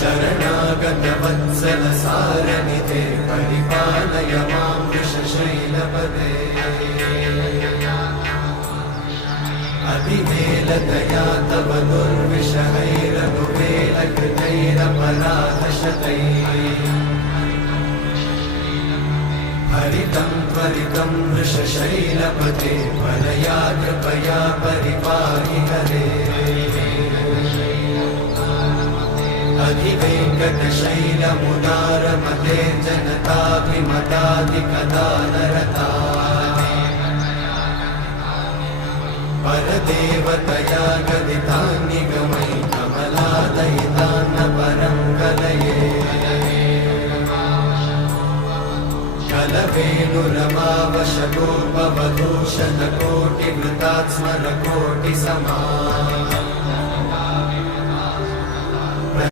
शरणागतवत्सल सारनिधे परिपालय मां वृषशैलपदे अतिवेलदया तव दुर्विषहैरनुवेलकृतैरपराधशतैः हरितं त्वरितं वृषशैलपते परया कृपया परिपाहि हरे अधिवेङ्कटशैलमुदारमते जनताभिमताधिकदानरता परदेवतया गदितान्निगमै कमलादयितान्न परं कलये कलवेणुरमावशतोपवधूषतकोटिवृतात् स्मरकोटिसमा